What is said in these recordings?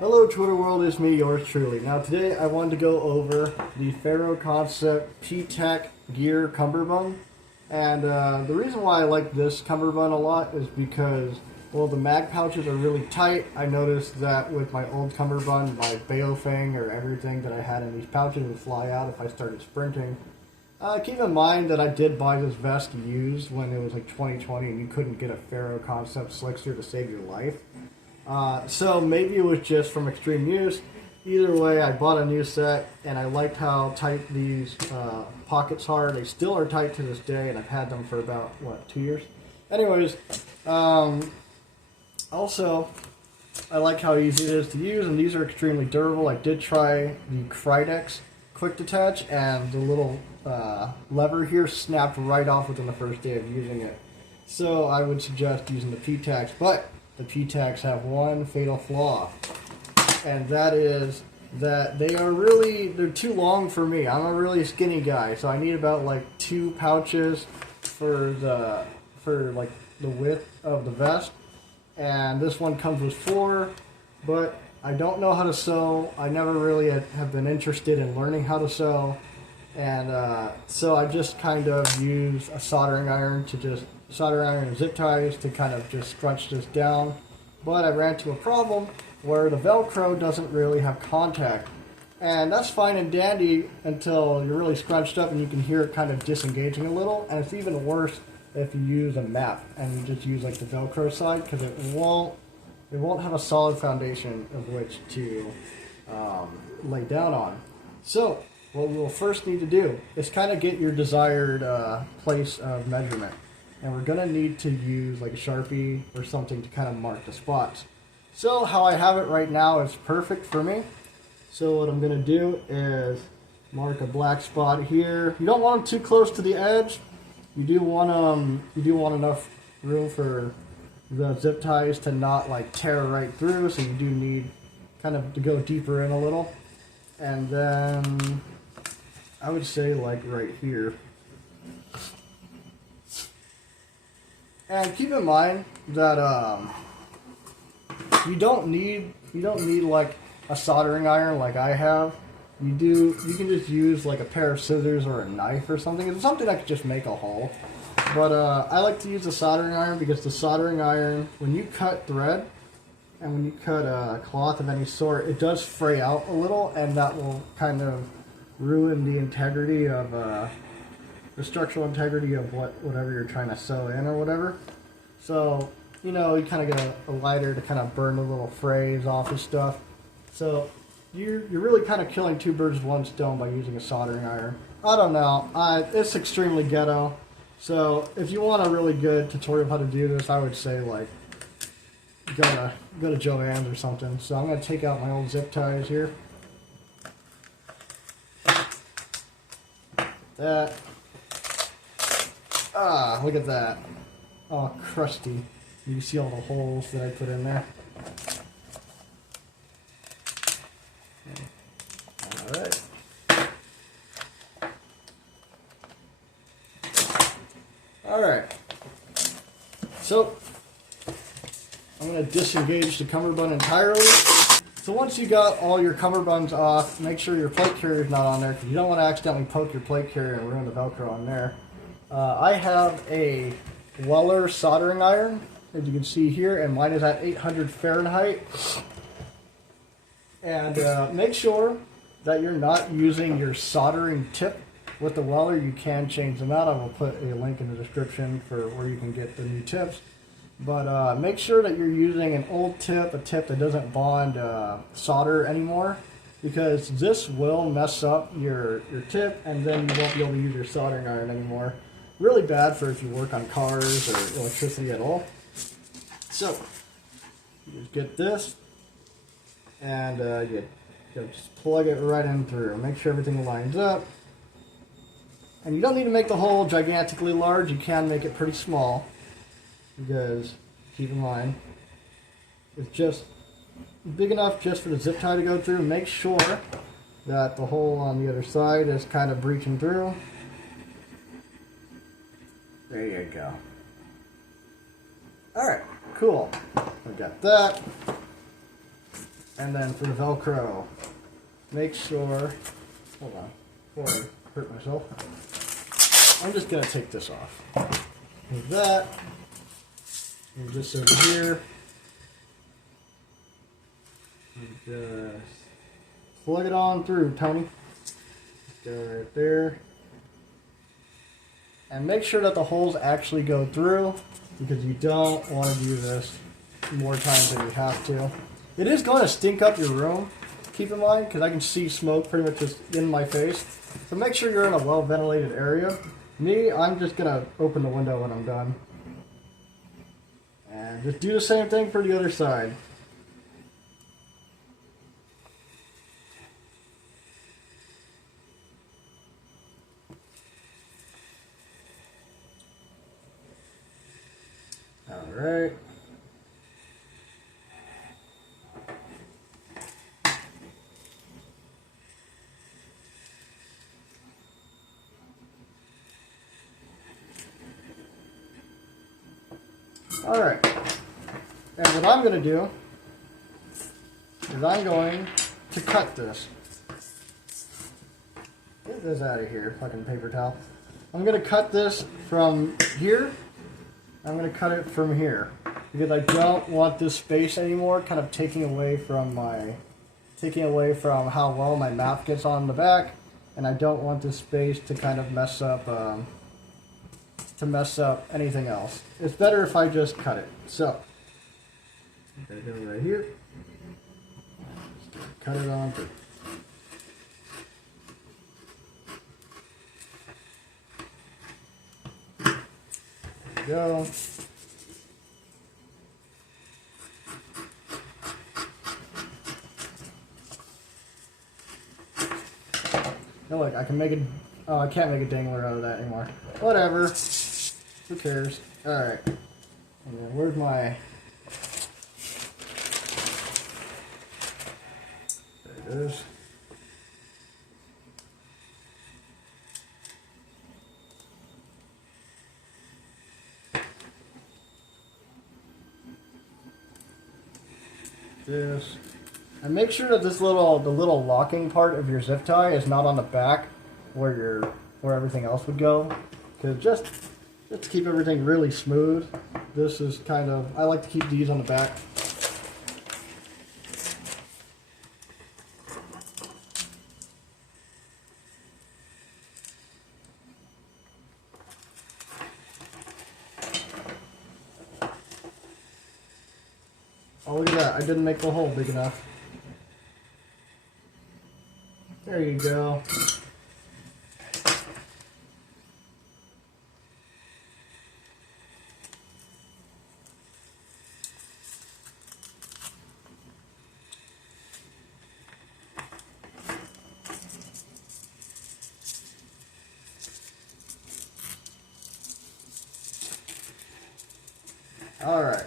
Hello Twitter world, it's me, yours truly. Now today I wanted to go over the FERRO Concept PETAC Gear Cummerbund. And the reason why I like this cummerbund a lot is because, well, the mag pouches are really tight. I noticed that with my old cummerbund, my Baofeng or everything that I had in these pouches would fly out if I started sprinting. Keep in mind that I did buy this vest used when it was like 2020 and you couldn't get a FERRO Concept slickster to save your life. So maybe it was just from extreme use. Either way, I bought a new set and I liked how tight these pockets are. They still are tight to this day, and I've had them for about, 2 years? Anyways, also, I like how easy it is to use, and these are extremely durable. I did try the Krydex quick detach, and the little lever here snapped right off within the first day of using it. So I would suggest using the PETACs, but the PETACs have one fatal flaw, and that is that they're too long for me. I'm a really skinny guy, so I need about like 2 pouches for the width of the vest, and this one comes with 4, but I don't know how to sew. I never really have been interested in learning how to sew, and so I just kind of use a soldering iron and zip ties to kind of just scrunch this down. But I ran into a problem where the Velcro doesn't really have contact, and that's fine and dandy until you're really scrunched up and you can hear it kind of disengaging a little. And it's even worse if you use a map and you just use like the Velcro side, because it won't have a solid foundation of which to lay down on. So what we'll first need to do is kind of get your desired place of measurement. And we're going to need to use like a Sharpie or something to kind of mark the spots. So how I have it right now is perfect for me. So what I'm going to do is mark a black spot here. You don't want them too close to the edge. You do want enough room for the zip ties to not like tear right through. So you do need kind of to go deeper in a little. And then I would say like right here. And keep in mind that you don't need like a soldering iron like I have. You can just use like a pair of scissors or a knife or something. It's something that could just make a hole. But I like to use the soldering iron because the soldering iron, when you cut thread and when you cut cloth of any sort, it does fray out a little, and that will kind of ruin the integrity of the structural integrity of whatever you're trying to sew in or whatever. So, you kind of get a lighter to kind of burn the little frays off and stuff. So you're really kind of killing 2 birds with 1 stone by using a soldering iron. I don't know. It's extremely ghetto. So if you want a really good tutorial of how to do this, I would say like go to Joann's or something. So I'm going to take out my old zip ties here. That. Look at that. Oh, crusty. You can see all the holes that I put in there. Alright. Alright. So, I'm going to disengage the cummerbund entirely. So once you got all your cummerbunds off, make sure your plate carrier is not on there, because you don't want to accidentally poke your plate carrier and ruin the Velcro on there. I have a Weller soldering iron, as you can see here, and mine is at 800 Fahrenheit. And make sure that you're not using your soldering tip with the Weller. You can change them out. I will put a link in the description for where you can get the new tips. But make sure that you're using an old tip, a tip that doesn't bond solder anymore, because this will mess up your tip, and then you won't be able to use your soldering iron anymore. Really bad for if you work on cars or electricity at all. So, you just get this, and you just plug it right in through. Make sure everything lines up. And you don't need to make the hole gigantically large. You can make it pretty small, because keep in mind, it's just big enough just for the zip tie to go through. Make sure that the hole on the other side is kind of breaching through. There you go. Alright, cool. We got that. And then for the Velcro, make sure, hold on, before I hurt myself, I'm just going to take this off. Like that, and just over here, and just plug it on through, Tony. Go right there. And make sure that the holes actually go through, because you don't want to do this more times than you have to. It is going to stink up your room, keep in mind, because I can see smoke pretty much just in my face. So make sure you're in a well ventilated area. Me, I'm just going to open the window when I'm done. And just do the same thing for the other side. Alright. Alright. And what I'm going to do is I'm going to cut this. Get this out of here, fucking paper towel. I'm going to cut this from here. I'm going to cut it from here because I don't want this space anymore kind of taking away from how well my mouth gets on the back, and I don't want this space to kind of mess up anything else. It's better if I just cut it. So I'm going to go right here. Just cut it on through. Go. Oh, look, I can make it. Oh, I can't make a dangler out of that anymore. Whatever. Who cares? Alright. Where's my. There it is. This, and make sure that the little locking part of your zip tie is not on the back where everything else would go, because just to keep everything really smooth, this is kind of, I like to keep these on the back. Oh, look at that. I didn't make the hole big enough. There you go. All right.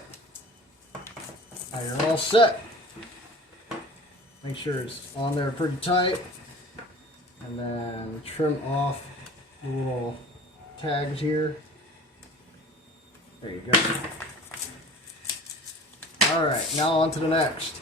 Now you're all set. Make sure it's on there pretty tight. And then trim off the little tags here. There you go. Alright, now on to the next.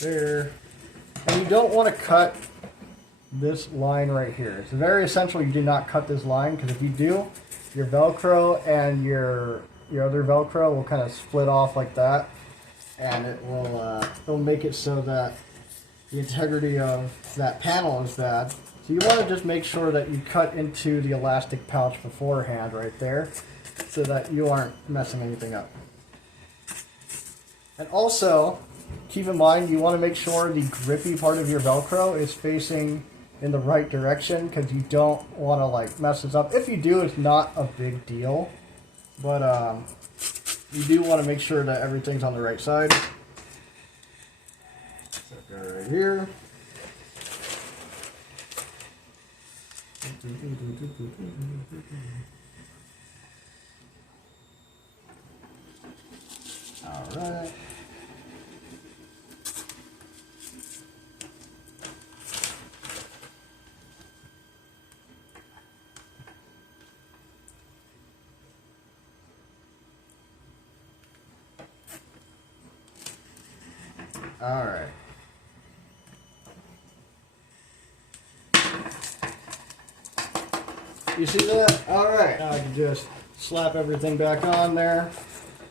There. And you don't want to cut this line right here. It's very essential you do not cut this line, because if you do, your Velcro and your other Velcro will kind of split off like that, and it'll make it so that the integrity of that panel is bad. So you want to just make sure that you cut into the elastic pouch beforehand right there, so that you aren't messing anything up. And also, keep in mind, you want to make sure the grippy part of your Velcro is facing in the right direction, because you don't want to like mess this up. If you do, it's not a big deal, but you do want to make sure that everything's on the right side. So go right here. All right. All right. You see that? All right. Now I can just slap everything back on there,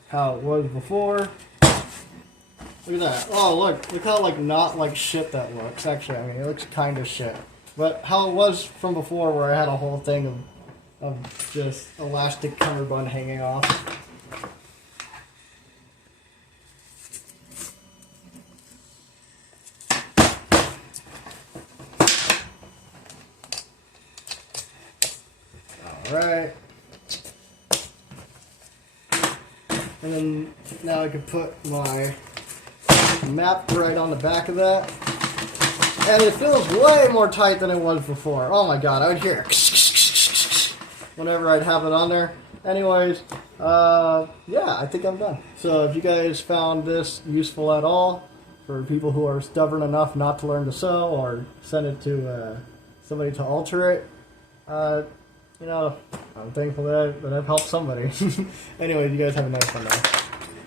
how it was before. Look at that. Oh, look how like not like shit that looks. Actually, I mean it looks kind of shit, but how it was from before, where I had a whole thing of just elastic cummerbund hanging off. Alright. And then now I can put my map right on the back of that. And it feels way more tight than it was before. Oh my god, I would hear whenever I'd have it on there. Anyways, yeah, I think I'm done. So if you guys found this useful at all, for people who are stubborn enough not to learn to sew, or send it to somebody to alter it, you know, I'm thankful that I've helped somebody. Anyway, you guys have a nice one now.